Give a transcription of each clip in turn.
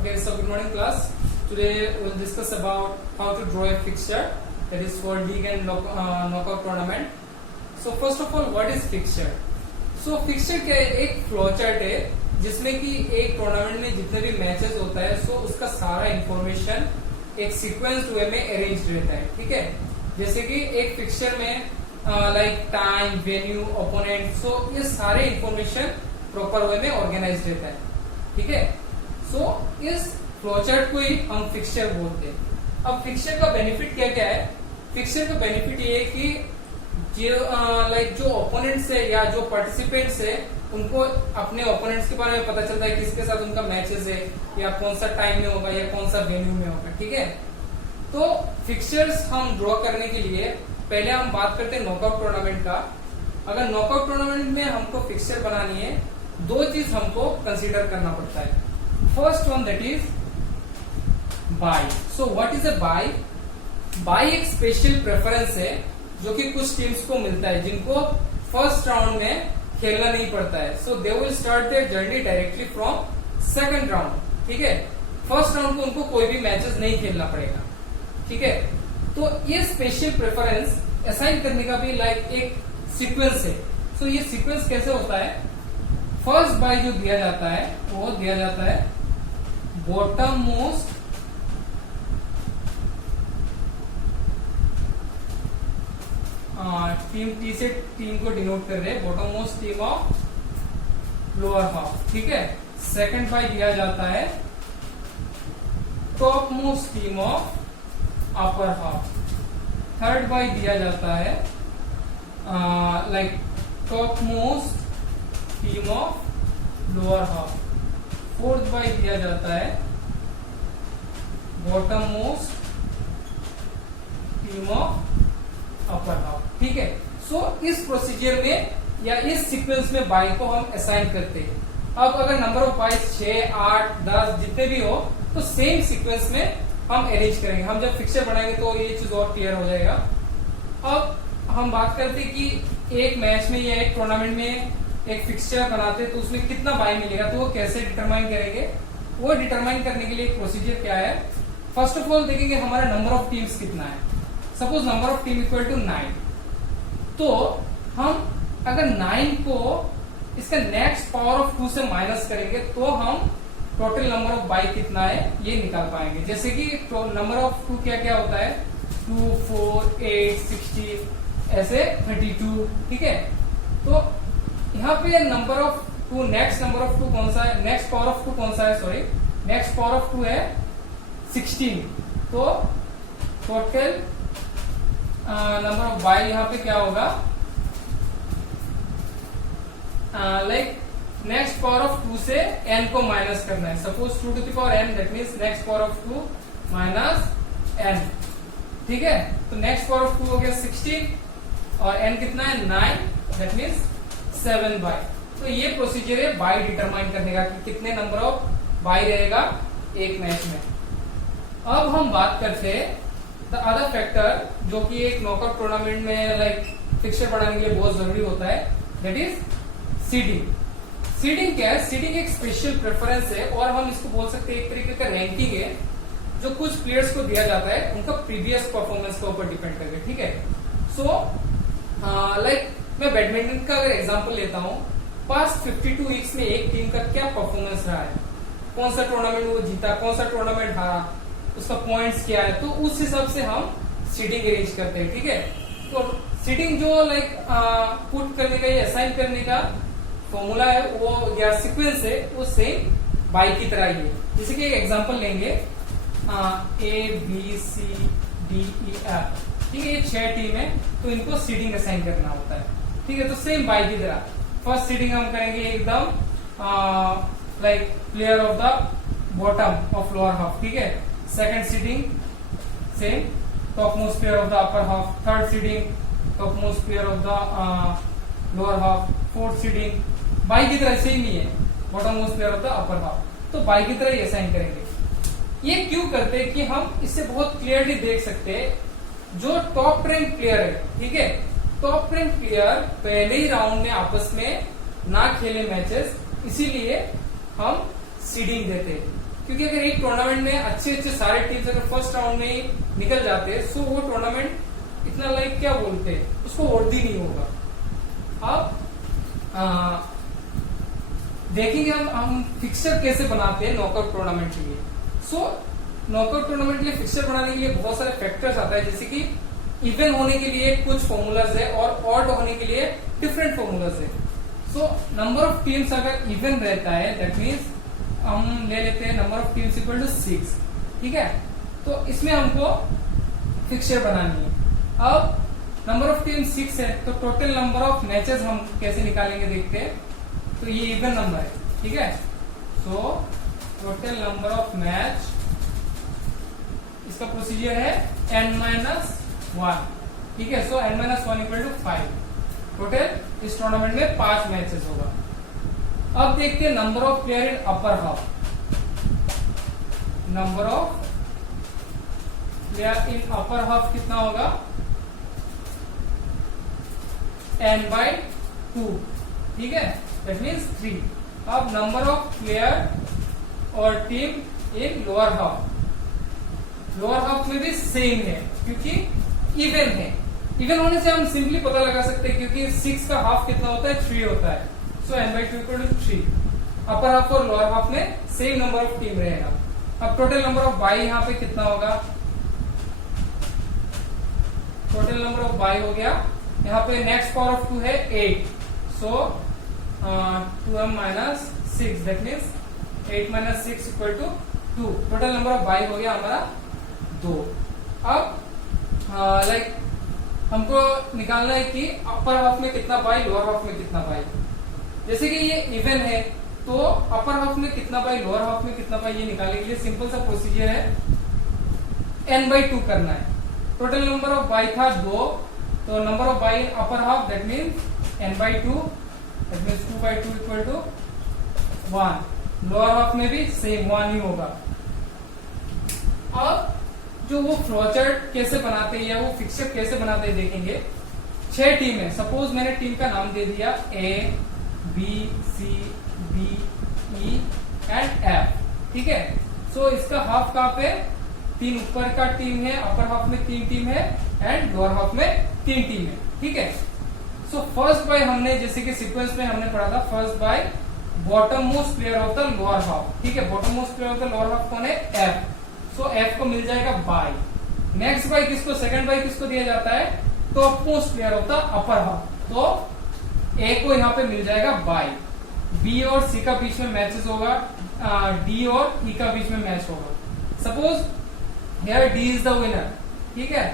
Okay, so good morning class. Today we'll discuss about how to draw a fixture, that is for league and knockout tournament. So first of all, what is fixture? So fixture क्या है? एक flow chart है जिसमें कि एक tournament में जितने भी मैचेस होता है सो उसका सारा इंफॉर्मेशन एक सीक्वेंस वे में अरेंज रहता है. ठीक है, जैसे कि एक फिक्चर में लाइक टाइम, वेन्यू, ओपोनेंट, सो ये सारे इंफॉर्मेशन प्रॉपर वे में ऑर्गेनाइज रहता है. ठीक है, सो इस फ्लोचार्ट को ही हम फिक्चर बोलते हैं. अब फिक्चर का बेनिफिट क्या क्या है? फिक्चर का बेनिफिट ये है कि जो ओपोनेंट्स है या जो पार्टिसिपेंट्स है उनको अपने ओपोनेंट्स के बारे में पता चलता है, किसके साथ उनका मैचेस है या कौन सा टाइम में होगा या कौन सा वेन्यू में होगा. ठीक है, तो फिक्चर्स हम ड्रॉ करने के लिए पहले हम बात करते हैं नॉकआउट टूर्नामेंट का. अगर नॉकआउट टूर्नामेंट में हमको फिक्चर बनानी है, दो चीज हमको कंसीडर करना पड़ता है. First one that is bye. So what is a bye? Bye एक स्पेशल प्रेफरेंस है जो कि कुछ टीम्स को मिलता है जिनको फर्स्ट राउंड में खेलना नहीं पड़ता है. So they will start their journey directly from second round. ठीक है, फर्स्ट राउंड को उनको कोई भी मैचेस नहीं खेलना पड़ेगा. ठीक है, तो ये स्पेशल प्रेफरेंस असाइन करने का भी लाइक एक सीक्वेंस है. सो ये सीक्वेंस कैसे होता है? फर्स्ट बाय जो दिया जाता है वो दिया जाता है बॉटम मोस्ट टीम. टी से टीम को डिनोट कर रहे हैं, bottom most team of lower half. ठीक है, सेकंड बाय दिया जाता है top most team of upper half. Third bye दिया जाता है like top most team of lower half. Fourth bye दिया जाता है bottom most team of upper half. ठीक है, सो इस प्रोसीजर में या इस सीक्वेंस में बाय को हम असाइन करते हैं. अब अगर नंबर ऑफ बाय 6, 8, 10 जितने भी हो तो सेम सीक्वेंस में हम अरेंज करेंगे. हम जब फिक्चर बनाएंगे तो ये चीज और क्लियर हो जाएगा. अब हम बात करते हैं कि एक मैच में या एक टूर्नामेंट में एक फिक्सचर बनाते हैं तो उसमें कितना बाय मिलेगा, तो वो कैसे डिटरमाइन करेंगे? वो डिटरमाइन करने के लिए प्रोसीजर क्या है? फर्स्ट ऑफ ऑल देखेंगे हमारा नंबर ऑफ टीम्स कितना है. Suppose number of team equal to 9, तो हम अगर 9 को इसका नेक्स्ट पावर ऑफ 2 से माइनस करेंगे तो हम टोटल नंबर ऑफ बाय कितना है ये निकाल पाएंगे. जैसे कि नंबर ऑफ 2 क्या क्या होता है? 2, 4, 8, 16 ऐसे 32. ठीक है, तो यहाँ पे number of 2, next number of 2 कौन सा है? नेक्स्ट पावर ऑफ 2 कौन सा है? सॉरी, नेक्स्ट पावर ऑफ 2 है 16. तो टोटल नंबर ऑफ बाय यहाँ पे क्या होगा? लाइक नेक्स्ट पावर ऑफ 2 से n को माइनस करना है. Suppose 2 to the power n, that means next power of 2 minus n. ठीक है, तो नेक्स्ट पावर ऑफ 2 हो गया 16 और n कितना है? 9, दैट मीन्स 7 बाय. तो ये प्रोसीजर है बाय डिटरमाइन करने का कि कितने नंबर ऑफ बाय रहेगा एक मैच में. अब हम बात करते हैं द अदर फैक्टर जो कि एक नॉकआउट टूर्नामेंट में लाइक फिक्चर बनाने के लिए बहुत जरूरी होता है, दैट इज सीडिंग. सीडिंग क्या है? सीडिंग एक स्पेशल प्रेफरेंस है और हम इसको बोल सकते हैं एक तरीके का रैंकिंग है जो कुछ प्लेयर्स को दिया जाता है उनका प्रीवियस परफॉर्मेंस के ऊपर डिपेंड करके. ठीक है, सो लाइक मैं बैडमिंटन का अगर एग्जांपल लेता हूँ, पास्ट 52 वीक्स में एक टीम का क्या परफॉर्मेंस रहा है, कौन सा टूर्नामेंट वो जीता, कौन सा टूर्नामेंट हारा, उसका पॉइंट्स क्या है, तो उस हिसाब से हम सीडिंग अरेंज करते हैं. ठीक है, तो सीडिंग जो लाइक पुट करने का या असाइन करने का फॉर्मूला है वो या सीक्वेंस है वो सेम बाय की तरह ही है. जैसे कि एक एग्जांपल लेंगे, ABCDEF. ठीक है, ये 6 टीम है तो इनको सीडिंग असाइन करना होता है. ठीक है, तो सेम बाय की तरह फर्स्ट सीडिंग हम करेंगे एकदम like player of the bottom of lower half. ठीक है, second seeding same top most player of the upper half. Third seeding top most player of the lower half. Fourth seeding bye की तरह same ही है, bottom most player of the upper half. तो bye की तरह ही assign करेंगे. ये क्यों करते हैं कि हम इससे बहुत क्लियरली देख सकते हैं जो टॉप रैंक प्लेयर है. ठीक है, टॉप रैंक प्लेयर पहले ही राउंड में आपस में ना खेले मैचेस, इसीलिए हम सीडिंग देते हैं. क्योंकि अगर एक टूर्नामेंट में अच्छे अच्छे सारे टीम्स अगर फर्स्ट राउंड में ही निकल जाते हैं तो वो टूर्नामेंट इतना लाइक क्या बोलते हैं उसको वर्दी नहीं होगा। अब देखेंगे हम फिक्सचर कैसे बनाते हैं नॉकआउट टूर्नामेंट के लिए। सो नॉकआउट टूर्नामेंट के लिए फिक्सचर बनाने के लिए बहुत सारे फैक्टर्स आता है, जैसे कि इवन होने के लिए कुछ फॉर्मूलाज है और ऑड होने के लिए डिफरेंट फॉर्मूलाज है। सो नंबर ऑफ टीम्स अगर इवन रहता है दैट मीन्स हम ले लेते हैं number of teams equal to 6, ठीक है। तो इसमें हमको फिक्सचर बनानी है। अब नंबर ऑफ टीम 6 है तो टोटल नंबर ऑफ मैचेस हम कैसे निकालेंगे देखते हैं। तो ये इवन नंबर है, ठीक है। सो टोटल नंबर ऑफ मैच, इसका प्रोसीजर है n-1, ठीक है। सो n-1 इक्वल टू 5। टोटल इस टूर्नामेंट में 5 मैचेस होगा। अब देखते हैं number of player in upper half. Number of player in upper half कितना होगा, n/2, ठीक है, दैट मीन्स 3। अब नंबर ऑफ प्लेयर और टीम इन लोअर हाफ, लोअर हाफ में भी सेम है क्योंकि इवन है। इवन होने से हम सिंपली पता लगा सकते हैं क्योंकि 6 का हाफ कितना होता है, 3 होता है। So n/2 equal to 3। Upper half और लोअर हाफ में सेम नंबर ऑफ टीम रहेगा। अब टोटल नंबर ऑफ बाई यहाँ पे कितना होगा, टोटल नंबर ऑफ बाई हो गया, यहाँ पे नेक्स्ट पावर ऑफ 2 है 8। So 2m-6 that means 8 - 6 equal to 2। Total number of bye हो गया हमारा 2। अब लाइक हमको निकालना है कि अपर हाफ में कितना बाई, लोअर हाफ में कितना बाई। जैसे कि ये इवन है तो अपर हाफ में कितना बाई, लोअर हाफ में कितना बाई, ये निकालने के लिए सिंपल सा प्रोसीजर है, n/2 करना है। टोटल नंबर ऑफ बाई था 2, तो number of bye upper half that means n/2, that means 2/2 equal to 1। Lower half में भी सेम 1 ही होगा। अब जो वो फ्लोचार्ट कैसे बनाते हैं या वो फिक्सचर कैसे बनाते हैं देखेंगे। 6 टीम है, सपोज मैंने टीम का नाम दे दिया A, B, C, D, E and F, ठीक है। सो इसका हाफ कहाँ पे, 3 ऊपर का टीम है, अपर हाफ में 3 टीम है एंड लोअर हाफ में 3 टीम है, ठीक है। सो फर्स्ट बाय हमने जैसे कि सीक्वेंस में हमने पढ़ा था, first by bottom most player of the lower half, ठीक है। Bottom most player of the lower half कौन है, F। सो F को मिल जाएगा बाय। नेक्स्ट बाय किसको, सेकंड बाय किसको दिया जाता है, top most player of the upper half, तो A को यहाँ पे मिल जाएगा बाय। B और C का बीच में मैचेस होगा, D और E का बीच में मैच होगा। Suppose here D is the winner, ठीक है।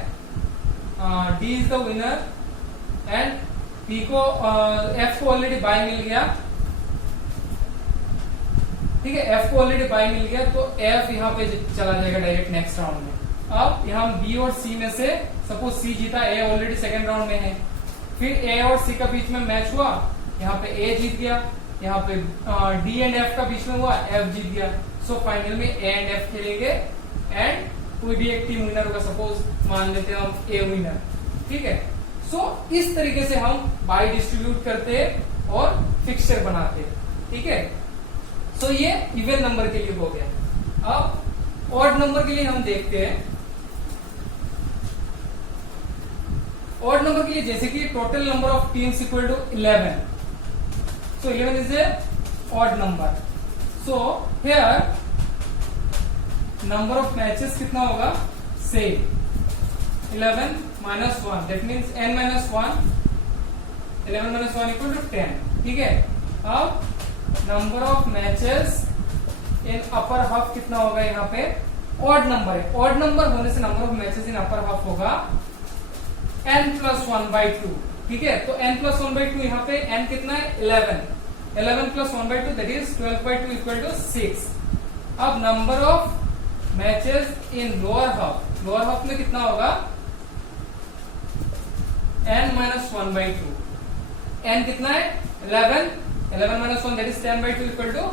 D is the winner and P को F को ऑलरेडी बाय मिल गया, ठीक है। F को ऑलरेडी बाय मिल गया तो F यहाँ पे चला जाएगा डायरेक्ट नेक्स्ट राउंड में। अब यहाँ B और C में से सपोज C जीता, A ऑलरेडी सेकंड राउंड में है, फिर A और C का बीच में मैच हुआ, यहाँ पे A जीत गया, यहाँ पे D एंड F का बीच में हुआ, F जीत गया। सो फाइनल में A एंड F खेलेंगे एंड कोई भी एक टीम विनर होगा, सपोज मान लेते हैं हम A विनर, ठीक है। सो इस तरीके से हम बाय डिस्ट्रीब्यूट करते हैं और फिक्सचर बनाते हैं, ठीक है। सो ये इवन नंबर के लिए हो गया। अब ऑड नंबर के लिए हम देखते हैं। ऑड नंबर के लिए जैसे कि total number of teams equal to 11, so 11 is a odd number. So here number of matches कितना होगा, same 11 - 1 that means n-1, 11 - 1 equal to 10, ठीक है। अब number of matches in upper half कितना होगा, यहाँ पे ऑड नंबर है, ऑड नंबर होने से number of matches in upper half होगा n+1/2, ठीक है। तो n+1/2 यहाँ पे n कितना है, 11, 11 + 1/2 दैट इज 12/2 इक्वल टू 6। अब number of matches in lower half, lower half में कितना होगा, n-1/2, n कितना है 11, 11 - 1 that is 10/2 equal to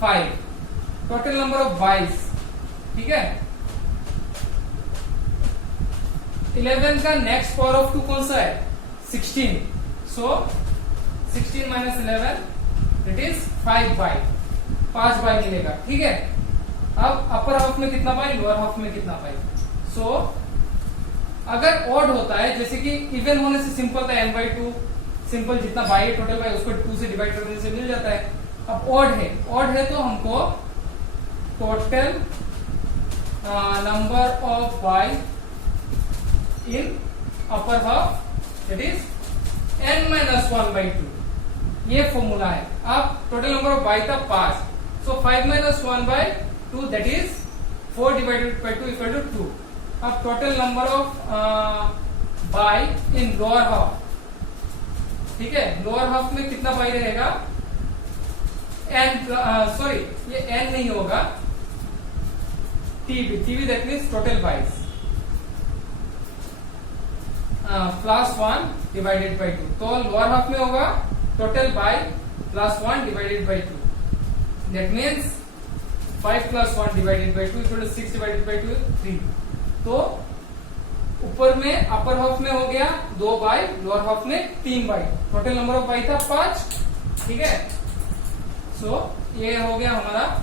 5। Total number of byes, ठीक है। 11 का नेक्स्ट पावर ऑफ 2 कौन सा है, 16। सो 16 - 11 दैट इज 5 बाय मिलेगा, ठीक है। अब अपर हाफ में कितना पाई, लोअर हाफ में कितना पाई। सो अगर ऑड होता है, जैसे कि इवन होने से सिंपल था n/2, सिंपल जितना बाई है टोटल बाई उसको 2 से डिवाइड करने से मिल जाता है। अब ऑड है तो हमको total number of bye in upper half that is n-1/2, ये फॉर्मूला है। अब टोटल नंबर ऑफ बाई था 5, so 5 - 1/2 that is 4 divided by 2 equal to 2। अब total number of bye in lower half, ठीक है, लोअर हाफ में कितना by रहेगा, सॉरी ये n नहीं होगा, टीबी दैट मीन्स टोटल बाइस +1 डिवाइडेड बाई 2। तो लोअर हाफ में होगा total bye +1 divided by 2, that means 5 + 1 divided by 2 equal to 6 divided by 2 3। तो ऊपर में अपर हाफ में हो गया 2 बाई, लोअर हाफ में 3 by, total number of bye था 5, ठीक है। सो ये हो गया हमारा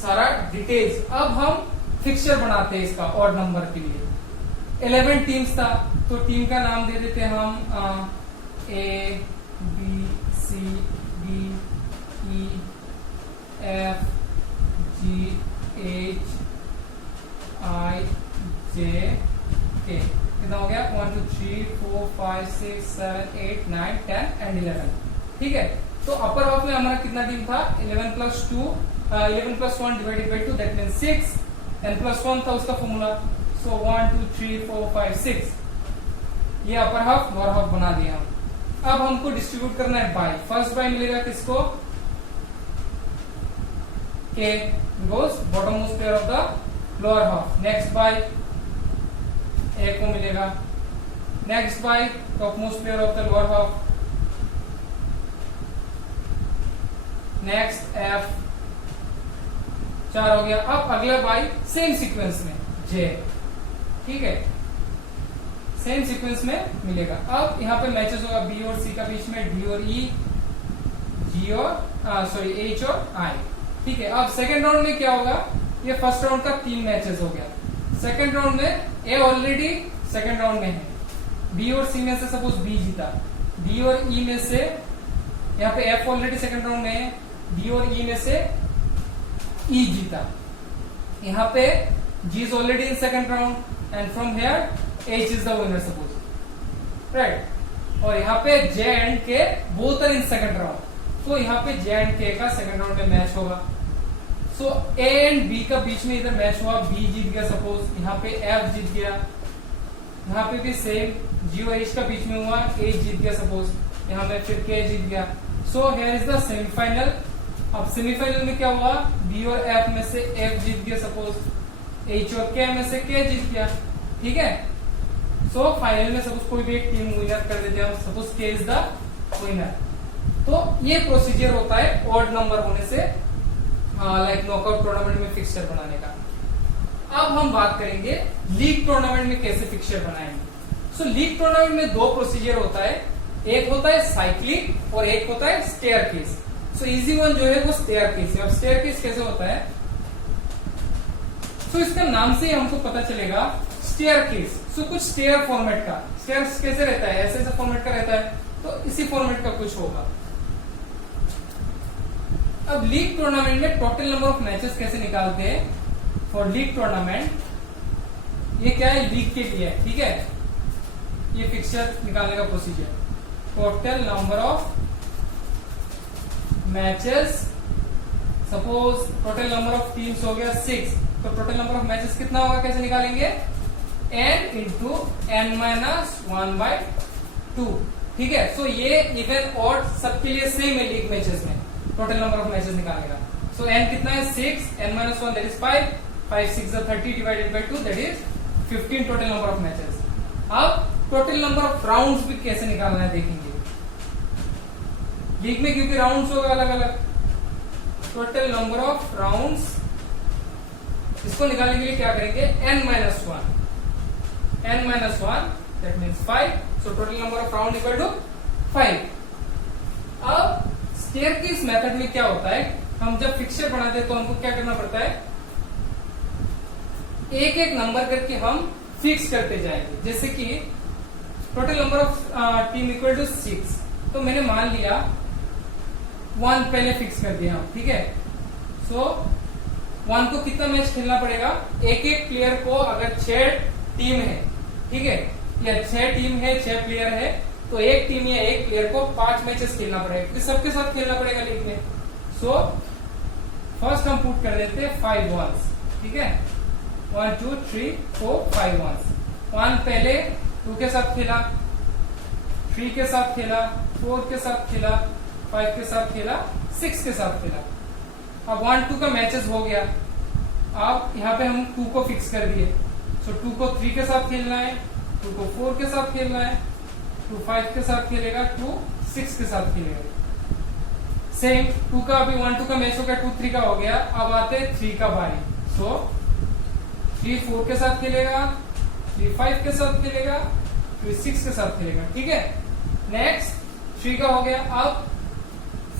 सारा डिटेल्स। अब हम फिक्सचर बनाते हैं इसका ऑड नंबर के लिए। 11 टीम्स था, तो टीम का नाम दे देते हैं हम A B C D E F G H I J K। कितना हो गया, 1 2 3 4 5 6 7 8 9 10 एंड 11, ठीक है। तो अपर हाफ में हमारा कितना टीम था, 11 + 1 divided by 2 that means 6, n+1 था उसका फॉर्मूला। सो 1 2 3 4 5 6, ये अपर हाफ लोअर हाफ बना दिया हम। अब हमको डिस्ट्रीब्यूट करना है बाई। फर्स्ट बाई मिलेगा किसको, k goes bottom most pair of the lower half. Next by a को मिलेगा, next by top most pair of the lower half, next f 4 हो गया। अब अगला बाई सेम सीक्वेंस में j, ठीक है, सेम सीक्वेंस में मिलेगा। अब यहाँ पे मैचेस होगा b और c का बीच में, d और e, g और h और i, ठीक है। अब सेकेंड राउंड में क्या होगा, ये फर्स्ट राउंड का 3 मैचेस हो गया। सेकेंड राउंड में a ऑलरेडी सेकेंड राउंड में है, b और c में से सपोज b जीता, d और e में से यहाँ पे f ऑलरेडी सेकेंड राउंड में है, d और e में से e जीता, यहाँ पे g is already in second round and from here h is the winner suppose, right। और यहाँ पे j and k both are in second round, तो यहाँ पे j and k का सेकंड राउंड में मैच होगा। सो a and b का बीच में इधर मैच हुआ, b जीत गया सपोज, यहाँ पे f जीत गया, यहाँ पे भी सेम g और h का बीच में हुआ, h जीत गया सपोज, यहाँ पे फिर k जीत गया। So here is the semifinal. अब सेमीफाइनल में क्या हुआ, b और f में से f जीत गया सपोज, h और k में से k जीत गया, ठीक है। सो फाइनल में सपोज कोई भी एक टीम विनर कर देते हैं, suppose k is the winner. तो ये प्रोसीजर होता है ऑड नंबर होने से लाइक नॉकआउट टूर्नामेंट में फिक्सचर बनाने का। अब हम बात करेंगे लीग टूर्नामेंट में कैसे फिक्सचर बनाएंगे। सो लीग टूर्नामेंट में 2 प्रोसीजर होता है, एक होता है साइक्लिंग और एक होता है स्टेयरकेस। सो इजी वन जो है वो स्टेयरकेस है। अब स्टेयरकेस कैसे होता है, सो इसका नाम से ही हमको पता चलेगा स्टेयरकेस। सो कुछ स्टेयर फॉर्मेट का, स्टेयर कैसे रहता है, ऐसे फॉर्मेट का रहता है, तो इसी फॉर्मेट का कुछ होगा। अब लीग टूर्नामेंट में टोटल नंबर ऑफ मैचेस कैसे निकालते हैं फॉर लीग टूर्नामेंट, ये क्या है, लीग के लिए, ठीक है। ये फिक्सचर निकालने का procedure, total number of matches, suppose total number of teams हो गया 6, तो टोटल नंबर ऑफ मैचेस कितना होगा, कैसे निकालेंगे, n इंटू n-1/2, ठीक है। सो ये इवन ऑड सबके लिए सेम है लीग मैचेस में, टोटल नंबर ऑफ मैचेस निकालने का। सो n कितना है 6, n-1 that is 5, 5 6 30 divided by 2 that is 15 total number of matches. अब टोटल नंबर ऑफ राउंड्स भी कैसे निकालना है देखेंगे लीग में, क्योंकि राउंड्स होगा अलग अलग। टोटल नंबर ऑफ राउंड्स, इसको निकालने के लिए क्या करेंगे, n-1 that means 5, so total number of round equal to 5। अब स्टेयरकेस मेथड में क्या होता है, हम जब फिक्सचर बनाते हैं तो हमको क्या करना पड़ता है, एक एक नंबर करके हम फिक्स करते जाएंगे। जैसे कि total number of team equal to 6, तो मैंने मान लिया 1 पहले फिक्स कर दिया, ठीक है। सो 1 को कितना मैच खेलना पड़ेगा, एक एक प्लेयर को, अगर 6 टीम है, ठीक है, या 6 टीम है, 6 प्लेयर है, तो एक टीम या एक प्लेयर को 5 मैचेस खेलना पड़ेगा, क्योंकि सबके साथ खेलना पड़ेगा लीग में। सो फर्स्ट हम पुट कर देते हैं 5 ones, ठीक है, 1 2 3 4 5 ones। 1 पहले 2 के साथ खेला, 3 के साथ खेला, 4 के साथ खेला, 5 के साथ खेला, 6 के साथ खेला। अब 1 2 का मैचेस हो गया। अब यहाँ पे हम 2 को फिक्स कर दिए। सो 2 को 3 के साथ खेलना है, 2 को 4 के साथ खेलना है, 2 5 के साथ खेलेगा, 2 6 के साथ खेलेगा। सेम 2 का अभी 1 2 का मैच हो गया, 2 3 का हो गया। अब आते 3 का बारी। सो 3 4 के साथ खेलेगा, 3 5 के साथ खेलेगा, 3 6 के साथ खेलेगा, ठीक है। नेक्स्ट 3 का हो गया। अब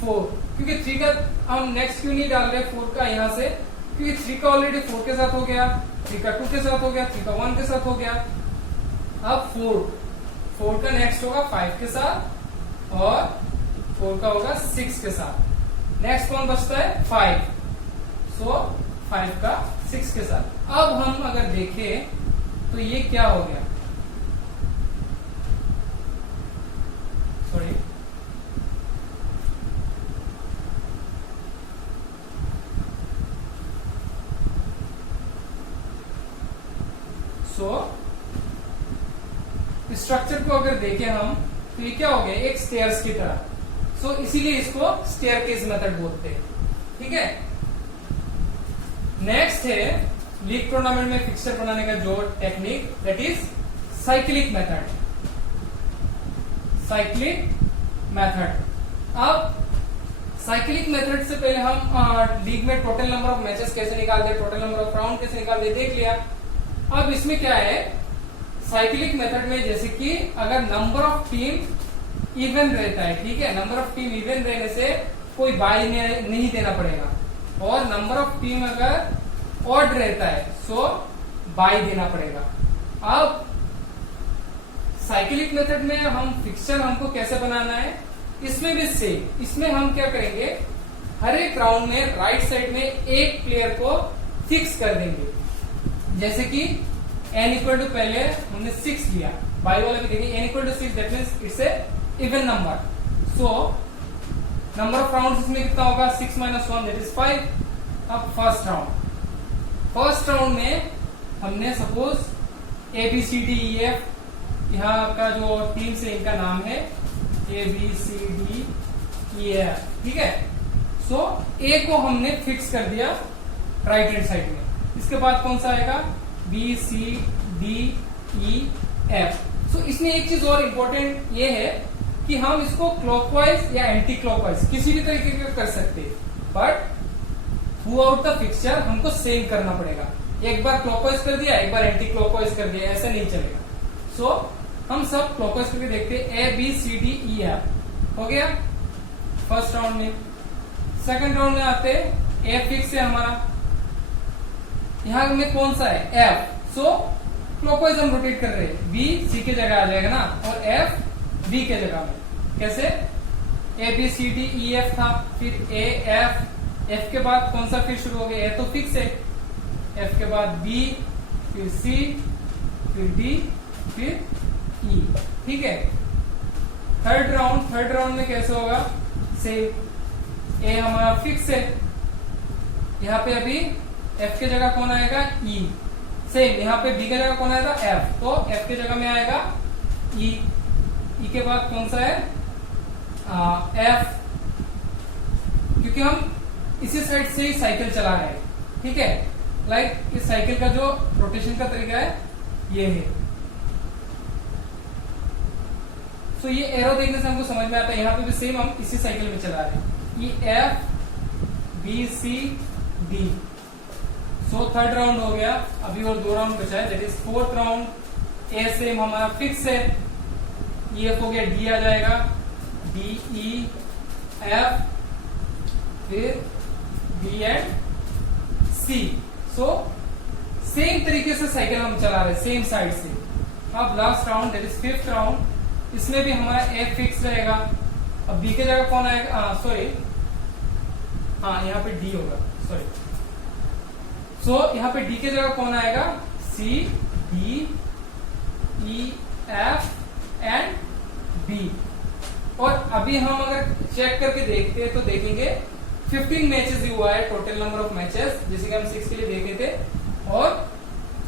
4, क्योंकि 3 का हम नेक्स्ट क्यों नहीं डाल रहे 4 का यहाँ से, क्योंकि 3 का ऑलरेडी 4 के साथ हो गया, 3 का 2 के साथ हो गया, 3 का 1 के साथ हो गया। अब 4 का नेक्स्ट होगा 5 के साथ, और 4 का होगा 6 के साथ। नेक्स्ट कौन बचता है 5, सो 5 का 6 के साथ। अब हम अगर देखें तो ये क्या हो गया, सॉरी, स्ट्रक्चर को अगर देखें हम तो ये क्या हो गया, एक स्टेयर्स की तरह। सो इसीलिए इसको स्टेयरकेस मेथड बोलते हैं, ठीक है। नेक्स्ट है लीग टूर्नामेंट में फिक्सचर बनाने का जो technique, that is cyclic method. Cyclic method. अब साइक्लिक मेथड से पहले हम लीग में टोटल नंबर ऑफ मैचेस कैसे निकालते, टोटल नंबर ऑफ राउंड कैसे निकालते देख लिया। अब इसमें क्या है, साइक्लिक मेथड में जैसे कि अगर नंबर ऑफ टीम इवन रहता है, ठीक है, नंबर ऑफ टीम इवन रहने से कोई बाई नहीं देना पड़ेगा, और नंबर ऑफ टीम अगर ऑड रहता है सो बाई देना पड़ेगा। अब साइक्लिक मेथड में हम फिक्सचर हमको कैसे बनाना है, इसमें भी सेम। इसमें हम क्या करेंगे, हर एक राउंड में राइट साइड में एक प्लेयर को फिक्स कर देंगे। जैसे कि n इक्वल टू पहले हमने 6 लिया, बाई वाला भी देखिए n equal to 6, that means it's a even number. So number of rounds इसमें कितना होगा, 6 - 1 दैट इज 5। अब फर्स्ट राउंड में हमने सपोज ABCDEF, यहाँ का जो टीम्स है इनका नाम है ABCDEF, ठीक है। सो A को हमने फिक्स कर दिया राइट हैंड साइड में। इसके बाद कौन सा आएगा, BCDEF। सो इसमें एक चीज और इम्पोर्टेंट ये है कि हम इसको क्लॉकवाइज या एंटी क्लॉकवाइज किसी भी तरीके का कर सकते हैं, but through out the fixture हमको सेम करना पड़ेगा। एक बार क्लॉकवाइज कर दिया, एक बार एंटी क्लॉकवाइज कर दिया, ऐसा नहीं चलेगा। सो हम सब क्लॉकवाइज करके देखते हैं। ABCDEF हो गया फर्स्ट राउंड में। सेकंड राउंड में आते A फिक्स है हमारा, यहाँ में कौन सा है F। सो क्लॉकवाइज हम रोटेट कर रहे हैं, B C के जगह आ जाएगा ना, और F B के जगह में। कैसे, ABCDEF था, फिर A F, F के बाद कौन सा फिर शुरू हो गया, A तो फिक्स है, F के बाद B, फिर C, फिर D, फिर E, ठीक है। थर्ड राउंड में कैसे होगा, सेम, A हमारा फिक्स है, यहाँ पे अभी F के जगह कौन आएगा, E। सेम यहाँ पे B के जगह कौन आएगा, F, तो F के जगह में आएगा E। E के बाद कौन सा है, F, क्योंकि हम इसी साइड से ही साइकिल चला रहे हैं, ठीक है। लाइक इस साइकिल का जो रोटेशन का तरीका है ये है। सो ये एरो देखने से हमको समझ में आता है, यहाँ पे भी सेम हम इसी साइकिल में चला रहे हैं। ये F B C D। So third round हो गया, अभी और 2 राउंड बचा है, that is fourth round. A same हमारा फिक्स है, EF हो गया, D आ जाएगा, D E F, फिर B and C. So same तरीके से साइकिल हम चला रहे सेम साइड से। अब last round that is fifth round, इसमें भी हमारा ए फिक्स रहेगा। अब बी के जगह कौन आएगा, सॉरी हाँ यहाँ पे डी होगा, सॉरी। सो यहाँ पे डी के जगह कौन आएगा, C D E F and B. और अभी हम अगर चेक करके देखते हैं तो देखेंगे 15 मैचेस ही हुआ है टोटल नंबर ऑफ मैचेस, जैसे कि हम 6 के लिए देखे थे। और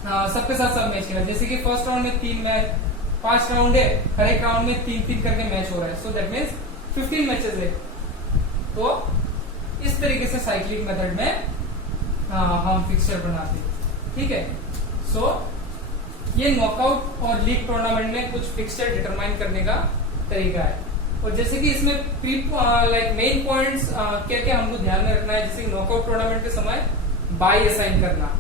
सबके साथ सब मैच खेला, जैसे कि फर्स्ट राउंड में 3 मैच, 5 राउंड है, हर एक राउंड में 3-3 करके मैच हो रहा है। सो दैट मीन्स 15 मैचेस है। तो इस तरीके से साइक्लिक मेथड में हम फिक्सचर बनाते हैं, ठीक है। सो ये नॉकआउट और लीग टूर्नामेंट में कुछ फिक्सचर डिटरमाइन करने का तरीका है। और जैसे कि इसमें लाइक मेन पॉइंट्स क्या क्या हमको ध्यान में रखना है, जैसे नॉकआउट टूर्नामेंट के समय बाई असाइन करना,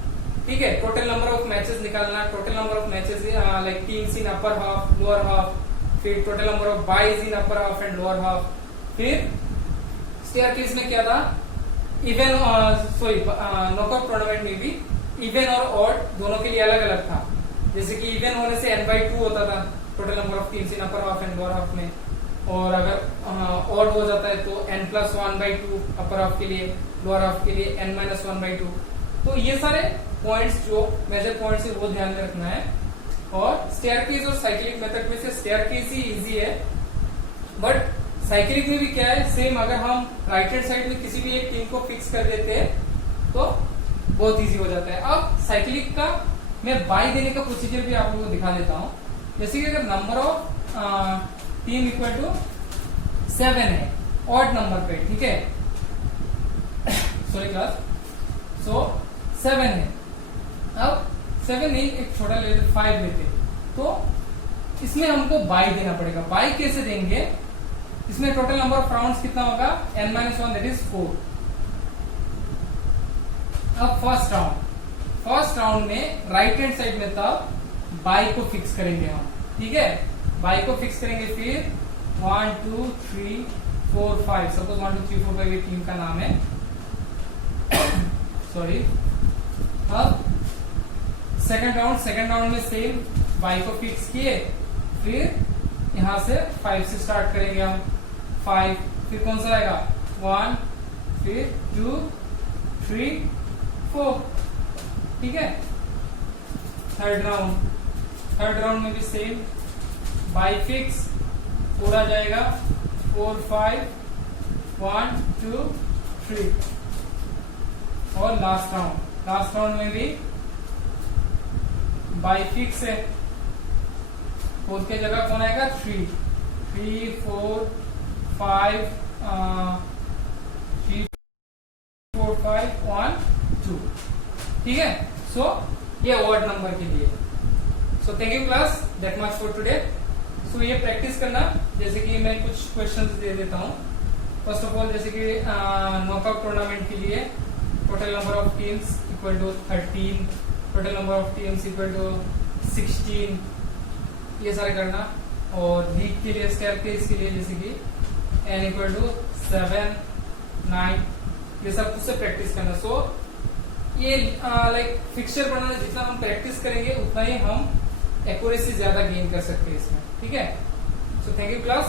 ठीक है। टोटल नंबर ऑफ मैचेस निकालना, total number of matches like teams in upper half, lower half, फिर total number of byes in upper half and lower half. फिर स्टेयरकेस में क्या था, इवन सॉरी नॉकआउट टूर्नामेंट में भी इवन और odd दोनों के लिए अलग अलग था। जैसे कि इवन होने से n/2 होता था total number of teams in upper half and lower half में, और अगर ऑड हो जाता है तो n+1/2 अपर हाफ के लिए, लोअर हाफ के लिए n-1/2। तो ये सारे पॉइंट्स जो मेजर पॉइंट्स है वो ध्यान में रखना है। और स्टेयरकेस और साइक्लिक मेथड में से स्टेयरकेस ही इजी है, बट साइक्लिक में भी क्या है सेम, अगर हम राइट हैंड साइड में किसी भी एक टीम को फिक्स कर देते हैं तो बहुत इजी हो जाता है। अब साइक्लिक का मैं बाई देने का प्रोसीजर भी आप लोगों को दिखा देता हूँ। जैसे कि अगर number of team equal to 7 है ऑड नंबर पे, ठीक है, सॉरी क्लास, सो 7 है। अब 7 नहीं, एक छोटा ले लेते, 5 लेते, तो इसमें हमको बाई देना पड़ेगा। बाई कैसे देंगे, इसमें टोटल नंबर ऑफ राउंड्स कितना होगा, n-1 दैट इज 4। अब फर्स्ट राउंड में राइट हैंड साइड में तब बाई को फिक्स करेंगे हम, ठीक है। बाई को फिक्स करेंगे, फिर 1 2 3 4 5, सपोज 1 2 3 4 5 ये टीम का नाम है, सॉरी। अब सेकंड राउंड में सेम बाई को फिक्स किए, फिर यहां से 5 से स्टार्ट करेंगे हम, 5, फिर कौन सा आएगा 1, फिर 2 3 4, ठीक है। थर्ड राउंड में भी सेम बाई फिक्स, 4 आ जाएगा, 4 5 1 2 3। और लास्ट राउंड में भी बाई फिक्स है, 4 के जगह कौन आएगा 3 4 5 3 4 5 1 2, ठीक है। सो ये ऑड नंबर के लिए। So thank you class, that much for today. So ये प्रैक्टिस करना, जैसे कि मैं कुछ क्वेश्चंस दे देता हूँ। फर्स्ट ऑफ ऑल, जैसे कि नॉकआउट टूर्नामेंट के लिए total number of teams equal to 13, total number of teams equal to 16, ये सारे करना। और लीग के लिए, स्टेयरकेस के लिए जैसे कि n इक्वल टू 7 9, ये सब कुछ से प्रैक्टिस करना। सो ये लाइक फिक्सचर बनाना, जितना हम प्रैक्टिस करेंगे उतना ही हम एक्यूरेसी ज्यादा गेन कर सकते हैं इसमें, ठीक है। सो थैंक यू क्लास।